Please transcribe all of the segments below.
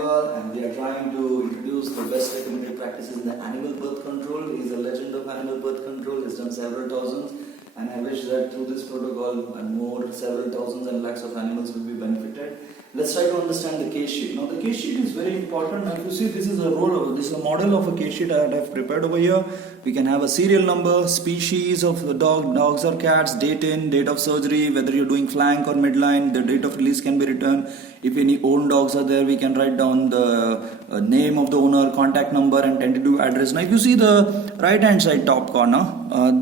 Ponnamba, and we are trying to introduce the best recommended practices in the animal birth control. He is a legend of animal birth control. He's done several thousands, and I wish that through this protocol and more, several thousands and lakhs of animals will be benefited. Let's try to understand the case sheet. Now, the case sheet is very important. Now, if you see, this is a model of a case sheet that I have prepared over here. We can have a serial number, species of the dogs or cats, date in, date of surgery, whether you're doing flank or midline, the date of release can be written. If any owned dogs are there, we can write down the name of the owner, contact number, and tentative address. Now, if you see the right hand side top corner,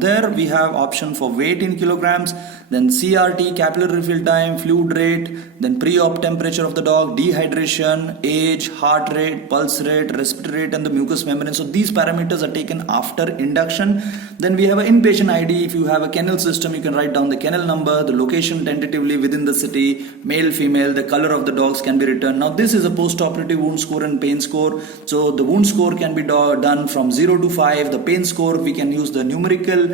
there we have option for weight in kilograms, then CRT, capillary refill time, fluid rate, then pre-op temperature of the dog, dehydration, age, heart rate, pulse rate, respiratory rate, and the mucous membrane. So these parameters are taken after induction. Then we have an inpatient ID. If you have a kennel system, you can write down the kennel number, the location tentatively within the city, male, female, the color of the dogs can be written. Now this is a post-operative wound score and pain score. So the wound score can be done from 0 to 5. The pain score, we can use the numerical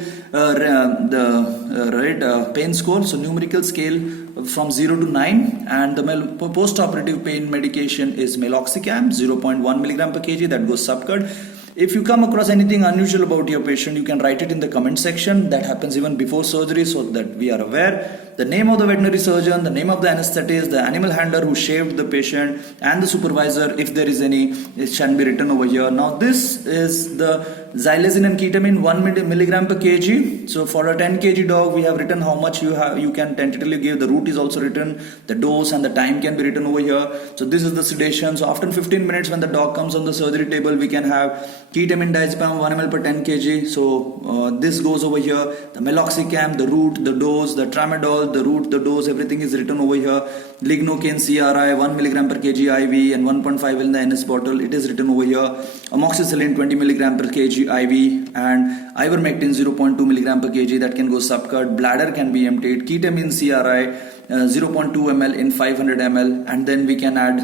pain score. So numerical scale from 0 to 9, and the post-operative pain medication is meloxicam 0.1 milligram per kg that goes subcut. If you come across anything unusual about your patient, you can write it in the comment section. That happens even before surgery so that we are aware. The name of the veterinary surgeon, the name of the anesthetist, the animal handler who shaved the patient, and the supervisor, if there is any, it shall be written over here. Now this is the xylazine and ketamine 1 milligram per kg. So for a 10 kg dog, we have written how much you can tentatively give. The route is also written, the dose and the time can be written over here. So this is the sedation. So after 15 minutes when the dog comes on the surgery table, we can have ketamine diazepam 1 ml per 10 kg. So this goes over here. The meloxicam, the route, the dose, the tramadol, the route, the dose, everything is written over here. Lignocaine CRI 1 milligram per kg IV and 1.5 in the NS bottle, it is written over here. Amoxicillin 20 milligram per kg IV and ivermectin 0.2 milligram per kg that can go subcut. Bladder can be emptied. Ketamine CRI 0.2 ml in 500 ml, and then we can add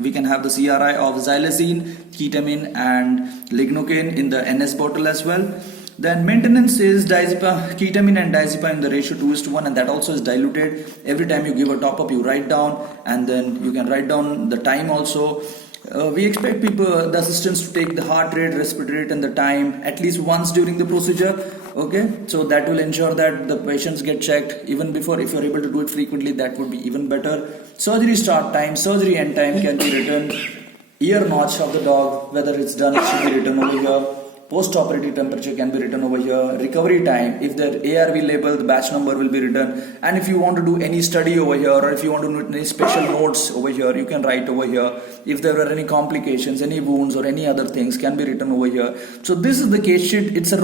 we can have the CRI of xylazine, ketamine and lignocaine in the NS bottle as well. Then maintenance is diazepam, ketamine and diazepam in the ratio 2:1, and that also is diluted. Every time you give a top up, you write down, and then you can write down the time also. We expect the assistants to take the heart rate, respiratory rate and the time at least once during the procedure. Okay, so that will ensure that the patients get checked even before. If you're able to do it frequently, that would be even better. Surgery start time, surgery end time can be written. Ear notch of the dog, whether it's done, it should be written over here. Post-operative temperature can be written over here. Recovery time, if the ARV label, the batch number will be written. And if you want to do any study over here, or if you want to do any special notes over here, you can write over here. If there are any complications, any wounds or any other things can be written over here. So this is the case sheet. It's a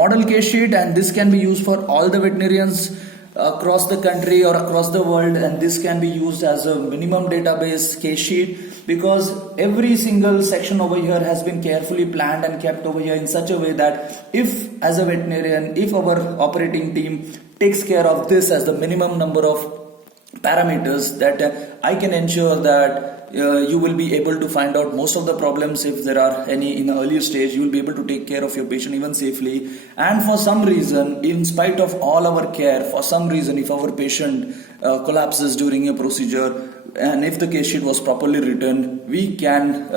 model case sheet, and this can be used for all the veterinarians across the country or across the world, and this can be used as a minimum database case sheet, because every single section over here has been carefully planned and kept over here in such a way that if as a veterinarian, if our operating team takes care of this as the minimum number of parameters, that I can ensure that you will be able to find out most of the problems. If there are any in the earlier stage, you will be able to take care of your patient even safely. And for some reason, in spite of all our care, for some reason, if our patient collapses during a procedure, and if the case sheet was properly written, we can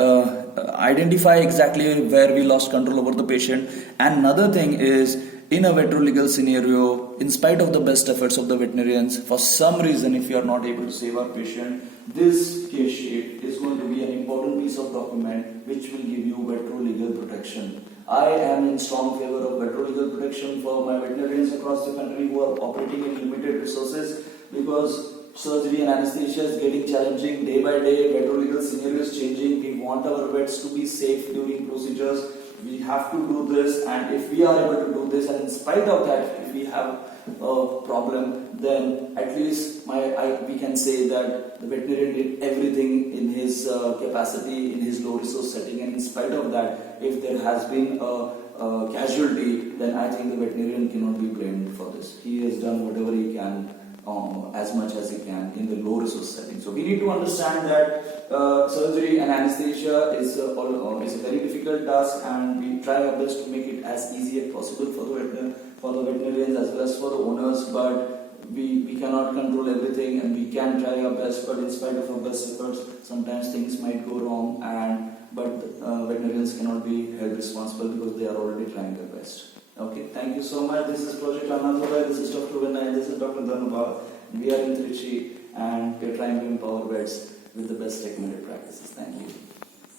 identify exactly where we lost control over the patient. And another thing is, in a veterological scenario, in spite of the best efforts of the veterinarians, for some reason, if you are not able to save our patient, this case sheet is going to be an important piece of document which will give you veterological protection. I am in strong favor of veterological protection for my veterinarians across the country who are operating in limited resources, because surgery and anesthesia is getting challenging day by day. Veterological scenario is changing. We want our vets to be safe during procedures. We have to do this, and if we are able to do this, and in spite of that, if we have a problem, then at least we can say that the veterinarian did everything in his capacity, in his low resource setting, and in spite of that, if there has been a casualty, then I think the veterinarian cannot be blamed for this. He has done whatever he can, as much as he can in the low resource setting. So we need to understand that surgery and anesthesia is a very difficult task, and we try our best to make it as easy as possible for the veterinarians as well as for the owners. But we cannot control everything, and we can try our best, but in spite of our best efforts, sometimes things might go wrong, but veterinarians cannot be held responsible because they are already trying their best. Okay, thank you so much. This is Project Anathoda. This is Dr. Vinay. This is Dr. Dhanubhav. We are in Trichy, and we are trying to empower vets with the best recommended practices. Thank you.